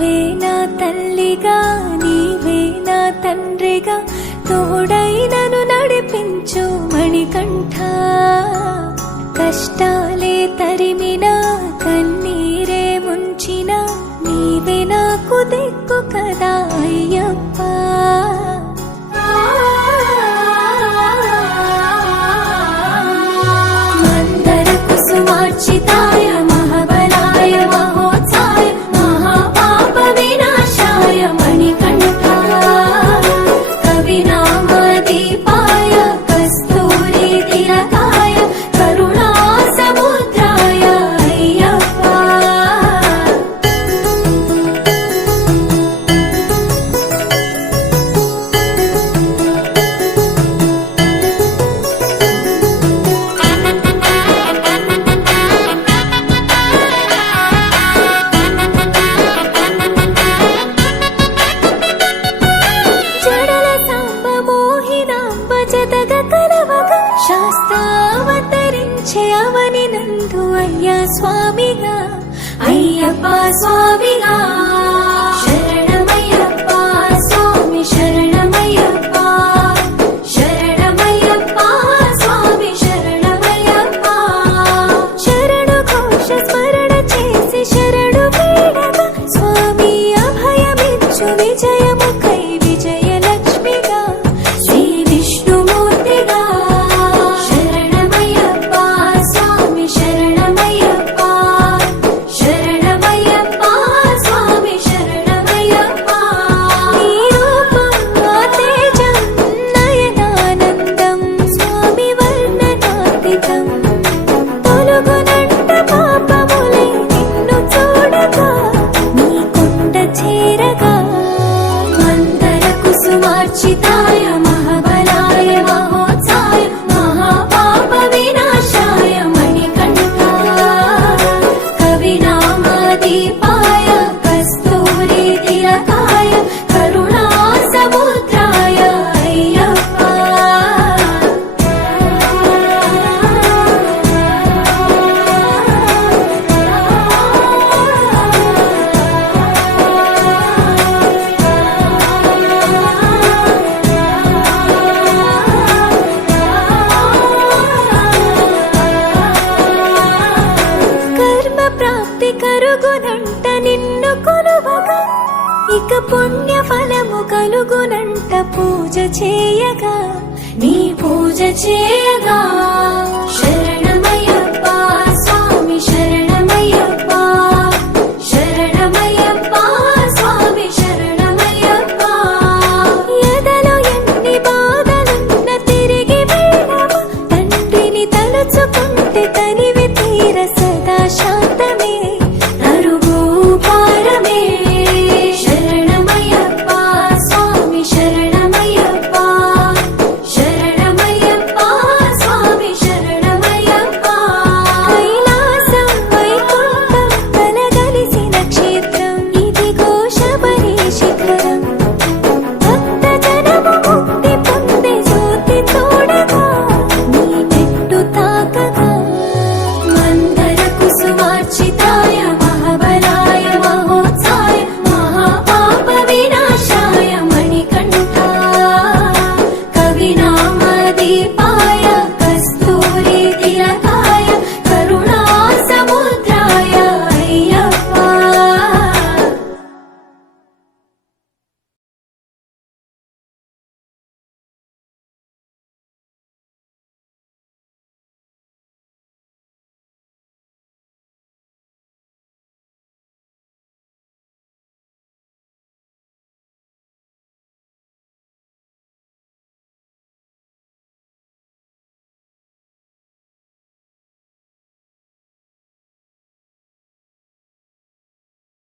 నీవే నా తల్లిగా నీవే నా తండ్రిగా తోడై నన్ను నడిపించు మణికంఠ. కష్టాలే తరిమినా కన్నీరే ముంచిన నీవే నాకు దిక్కు కదా అయ్యప్ప. మందర కుసుమార్చితాయ మహాబలాయ మహోత్సాయ మహాపాప వినాశాయ మణికంఠ. కవినామదీపాయ కస్తూరి తిలకాయ కరుణా సముద్రాయ అయ్యప్ప. శాస్త్రావతరించే అవని నందు అయ్యా స్వామిగా అయ్యప్ప స్వామిగా. శరణమయ్యప్ప స్వామి శరణమయ్యప్ప శరణమయ్యప్ప స్వామి శరణమయ్యప్ప. శరణు ఘోష స్మరణ చేసి శరణు వేడగా స్వామి అభయమిచ్చు విజయముఖై విజయలక్ష్మిగా శ్రీ విష్ణుమూర్తిగా. శరణమయ్యప్ప స్వామి శరణమయ్యప్ప శరణమయ్యప్ప స్వామి శరణమయ్యప్ప. నీ రూపం తేజం నయనానందం స్వామి వర్ణనాతీతం. తొలగునంట పాపములై నిన్ను చూడగా నీ కొండ చేరగా. మందర కుసుమార్చితాయ మహాబలాయ మహోత్సాయ మహాపాప వినాశాయ మణికంఠ. కవినామదీపాయ కస్తూరి తిలకాయ కరుణా సముద్రాయ అయ్యప్ప. కర్మ ప్రాప్తి కరుగునంట నిన్ను కొలువగా ఇక పుణ్య ఫలము కలుగునంట పూజ చేయగా నీ పూజ చేయగా. శరణ